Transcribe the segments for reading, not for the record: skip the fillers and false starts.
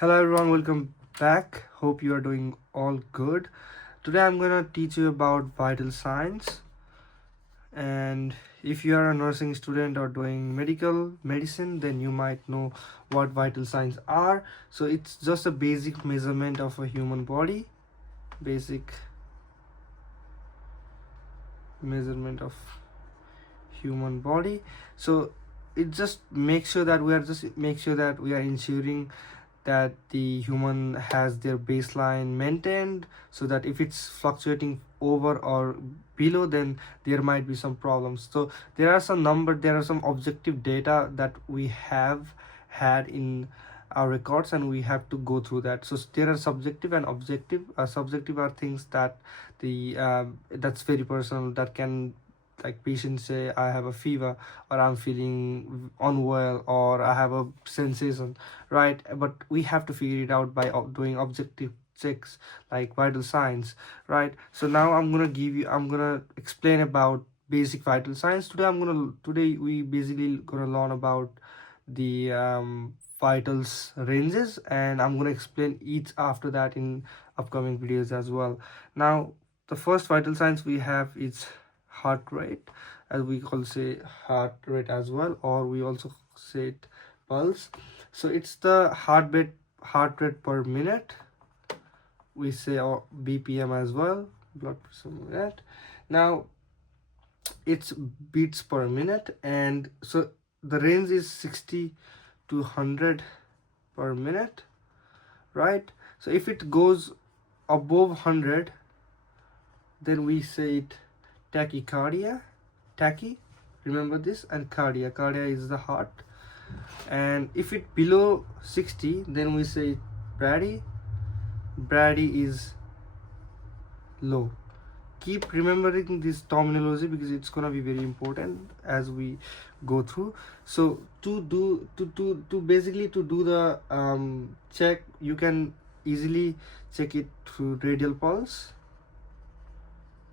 Hello everyone, welcome back. Hope you are doing all good. Today I'm gonna teach you about vital signs. And if you are a nursing student or doing medical medicine, then you might know what vital signs are. So it's just a basic measurement of a human body, basic measurement of human body. So it just makes sure that we are ensuring that the human has their baseline maintained, so that if it's fluctuating over or below, then there might be some problems. So there are some objective data that we have had in our records, and we have to go through that. So there are subjective and objective. Subjective are things that that's very personal, that can, like, patients say I have a fever, or I'm feeling unwell, or I have a sensation, right? But we have to figure it out by doing objective checks like vital signs, right? So now I'm gonna explain about basic vital signs. Today we basically gonna learn about the vitals ranges, and I'm gonna explain each after that in upcoming videos as well. Now, the first vital signs we have is heart rate, as we call say heart rate as well, or we also say it pulse. So it's the heart rate per minute, we say, or BPM as well, blood pressure per minute. Now it's beats per minute, and so the range is 60 to 100 per minute, right? So if it goes above 100, then we say it tachycardia. Tachy, remember this, and cardia is the heart. And if it below 60, then we say brady. Brady is low. Keep remembering this terminology because it's gonna be very important as we go through. So to basically to do the check, you can easily check it through radial pulse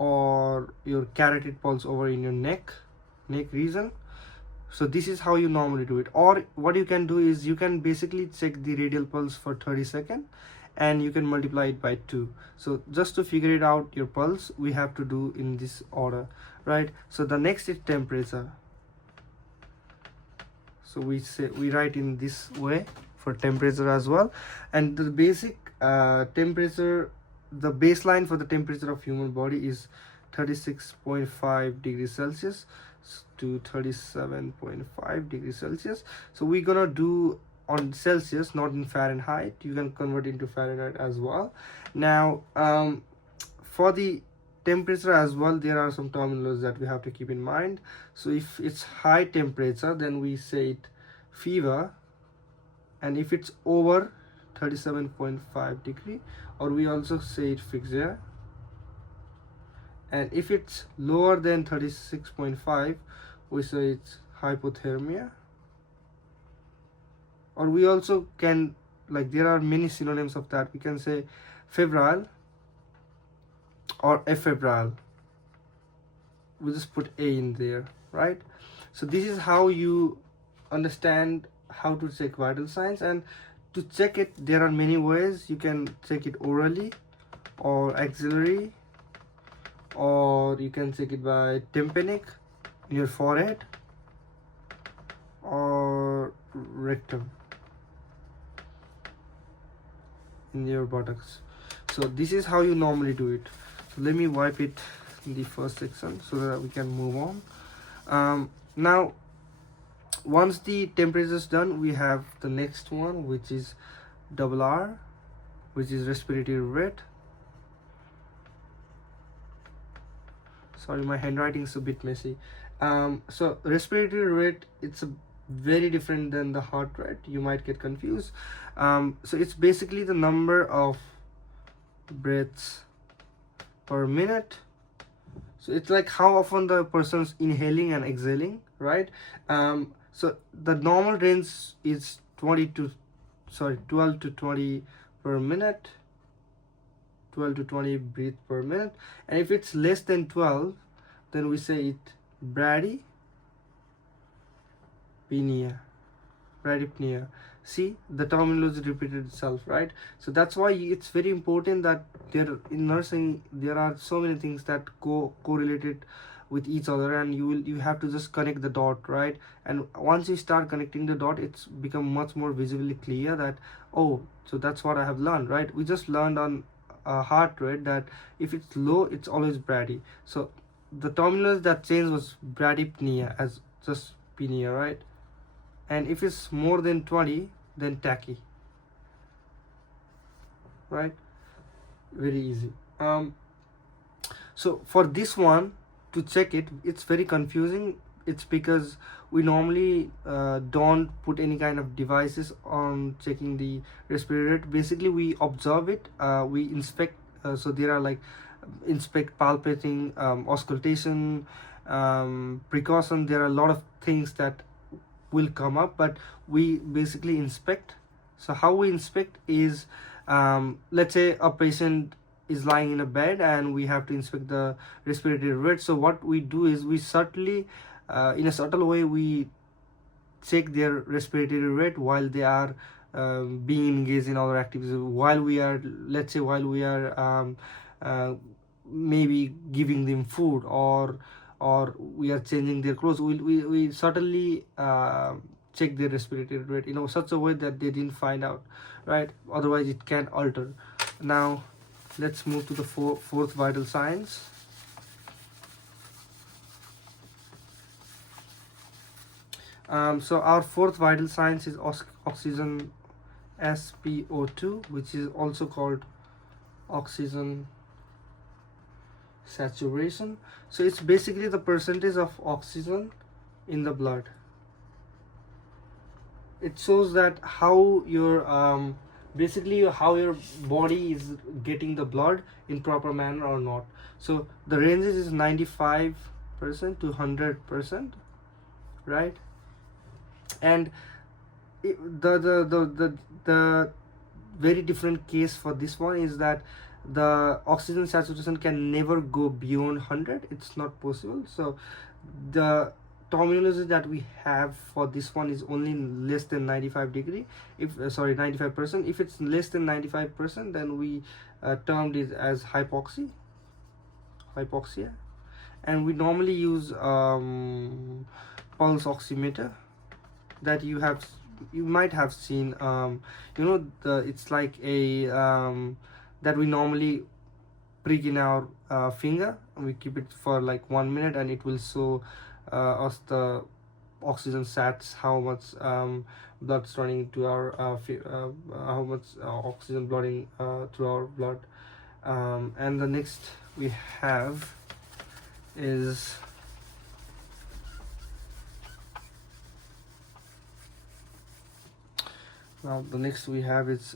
or your carotid pulse over in your neck region. So this is how you normally do it. Or what you can do is you can basically check the radial pulse for 30 seconds, and you can multiply it by 2. So just to figure it out, your pulse, we have to do in this order, right? So the next is temperature. So we write in this way for temperature as well. And the basic temperature, the baseline for the temperature of human body is 36.5 degrees Celsius to 37.5 degrees Celsius. So we're gonna do on Celsius, not in Fahrenheit. You can convert into Fahrenheit as well. Now for the temperature as well, there are some terminologies that we have to keep in mind. So if it's high temperature, then we say it fever, and if it's over 37.5 degree, or we also say it fixia. And if it's lower than 36.5, we say it's hypothermia. Or we also can, like, there are many synonyms of that. We can say febrile or afebrile. We just put a in there, right? So this is how you understand how to check vital signs. And to check it, there are many ways. You can check it orally or axillary, or you can check it by tympanic in your forehead, or rectum in your buttocks. So this is how you normally do it. So let me wipe it in the first section so that we can move on. Now once the temperature is done, we have the next one, which is double R, which is respiratory rate. Sorry, my handwriting is a bit messy. So respiratory rate, it's a very different than the heart rate. You might get confused. So it's basically the number of breaths per minute. So it's like how often the person's inhaling and exhaling, right? So the normal range is 12 to 20 per minute, 12 to 20 breath per minute. And if it's less than 12, then we say it bradypnea. See, the terminology repeated itself, right? So that's why it's very important that there in nursing there are so many things that correlated with each other, and you have to just connect the dot, right? And once you start connecting the dot, it's become much more visibly clear that, oh, so that's what I have learned, right? We just learned on heart rate that if it's low, it's always brady. So the terminals that changed was bradypnea as just pnea, right? And if it's more than 20, then tachy, right? Very easy. So for this one, to check it, it's very confusing. It's because we normally don't put any kind of devices on checking the respiratory rate. Basically we observe it, we inspect, so there are like inspect, palpating, auscultation, precaution. There are a lot of things that will come up, but we basically inspect. So how we inspect is, let's say a patient is lying in a bed and we have to inspect the respiratory rate. So what we do is we subtly, in a subtle way, we check their respiratory rate while they are being engaged in other activities, while we are, let's say, while we are uh, maybe giving them food, or we are changing their clothes. We certainly check their respiratory rate in such a way that they didn't find out, right? Otherwise it can alter. Now let's move to the fourth vital signs. So our fourth vital signs is oxygen SpO2, which is also called oxygen saturation. So it's basically the percentage of oxygen in the blood. It shows that how your basically how your body is getting the blood in proper manner or not. So the ranges is 95% to 100%, right? And the very different case for this one is that the oxygen saturation can never go beyond 100. It's not possible. So the terminology that we have for this one is only less than 95 degree. If 95%. If it's less than 95%, then we termed it as hypoxia, and we normally use pulse oximeter that you might have seen. It's like a that we normally prick in our finger, and we keep it for like 1 minute, and it will show us the oxygen sats, how much blood's running to our how much oxygen blooding through our blood. And the next we have is the next we have is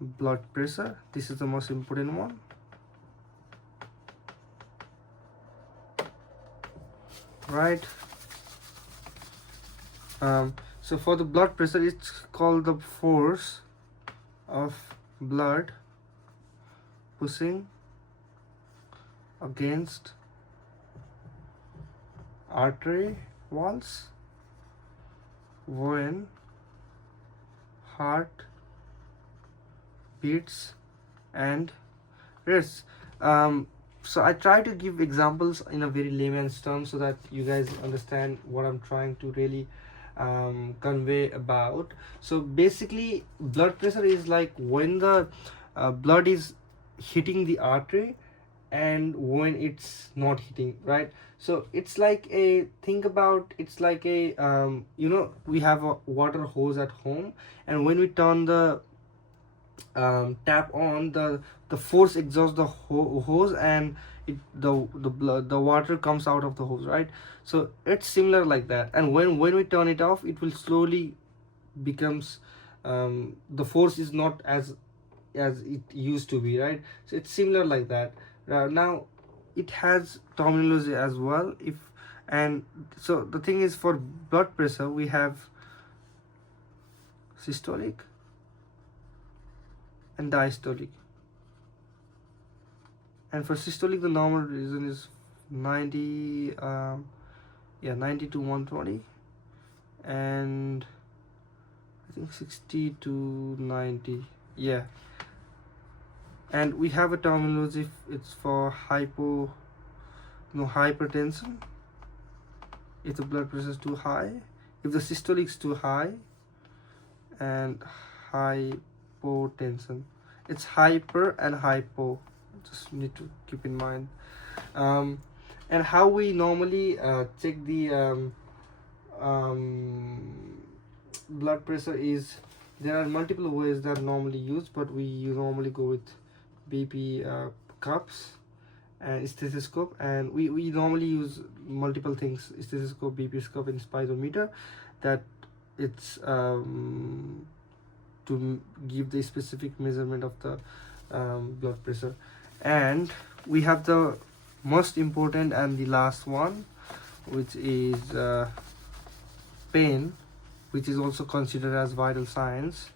blood pressure. This is the most important one. Right. So for the blood pressure, it's called the force of blood pushing against artery walls when heart beats and rests. So I try to give examples in a very layman's terms so that you guys understand what I'm trying to really convey about. So basically blood pressure is like when the blood is hitting the artery and when it's not hitting, right? So it's like a, think about, it's like a we have a water hose at home, and when we turn the tap on, the force exhausts the hose, and the water comes out of the hose, right? So it's similar like that. And when we turn it off, it will slowly becomes the force is not as it used to be, right? So it's similar like that. Now it has terminology as well. And so the thing is, for blood pressure we have systolic and diastolic. And for systolic, the normal reason is 90 to 120, and think 60 to 90, yeah. And we have a terminology, it's for hypertension, if the blood pressure is too high, if the systolic is too high, and hypotension. It's hyper and hypo, just need to keep in mind. And how we normally check the blood pressure is, there are multiple ways that are normally used, but we normally go with BP cups and stethoscope, and we normally use multiple things: stethoscope, BP cup, and spirometer, that it's to give the specific measurement of the blood pressure. And we have the most important and the last one, which is pain, which is also considered as vital signs,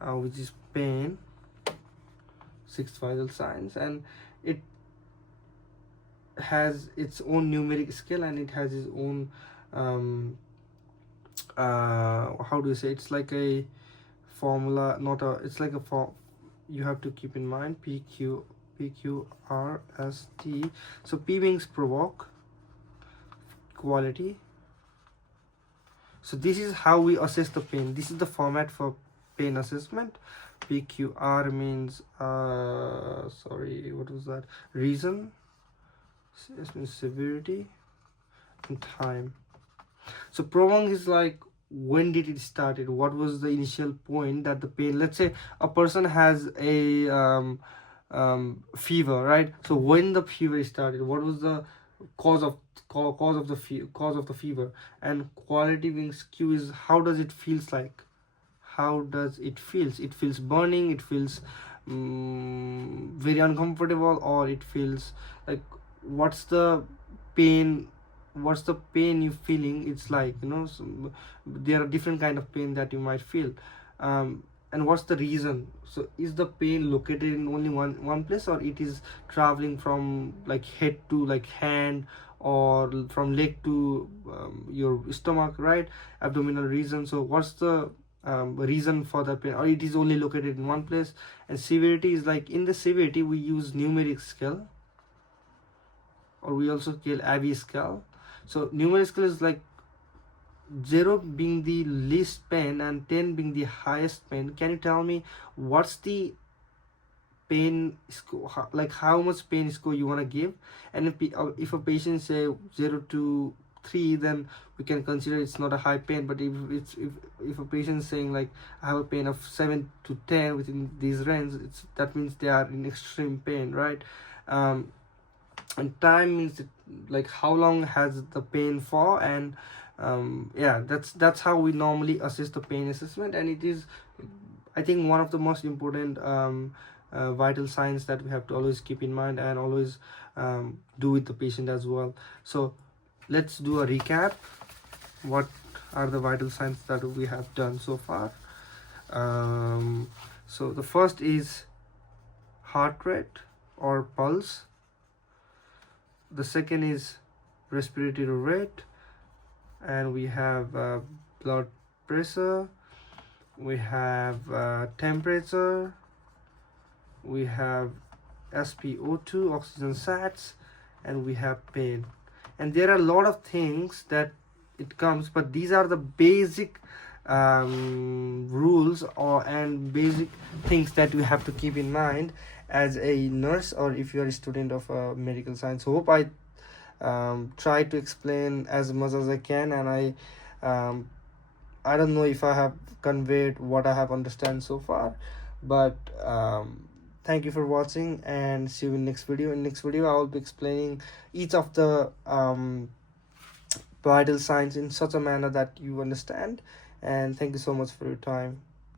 which is pain, sixth vital signs, and it has its own numeric scale, and it has its own how do you say, it's like a formula, not a, it's like a form you have to keep in mind: PQRST. So P means provoke, quality. So this is how we assess the pain. This is the format for pain assessment. PQR means sorry, what was that? Reason. This means severity and time. So prolong is like, when did it started? What was the initial point that the pain? Let's say a person has a fever, right? So when the fever started, what was the cause of the fever? And quality means Q is how does it feels like? How does it feels? It feels burning. It feels very uncomfortable, or it feels like, what's the pain you feeling? It's like, so there are different kind of pain that you might feel, and what's the reason? So is the pain located in only one place, or it is traveling from like head to like hand, or from leg to your stomach, right? Abdominal region. So what's the reason for the pain, or it is only located in one place? And severity is like, in the severity we use numeric scale, or we also call AV scale. So numeric scale is like 0 being the least pain and 10 being the highest pain. Can you tell me what's the pain score, like how much pain score you want to give? And if a patient say 0 to 3, then we can consider it's not a high pain. But if a patient is saying like, I have a pain of 7 to 10 within these range, that means they are in extreme pain, right? And time means like how long has the pain for, and yeah, that's how we normally assess the pain assessment. And it is, I think, one of the most important vital signs that we have to always keep in mind, and always do with the patient as well. So let's do a recap. What are the vital signs that we have done so far? So the first is heart rate or pulse. The second is respiratory rate, and we have blood pressure, we have temperature, we have SpO2, oxygen sats, and we have pain. And there are a lot of things that it comes, but these are the basic rules and basic things that we have to keep in mind as a nurse, or if you are a student of medical science. Hope I try to explain as much as I can, and I don't know if I have conveyed what I have understand so far, but thank you for watching, and see you in next video. In next video I will be explaining each of the vital signs in such a manner that you understand. And thank you so much for your time.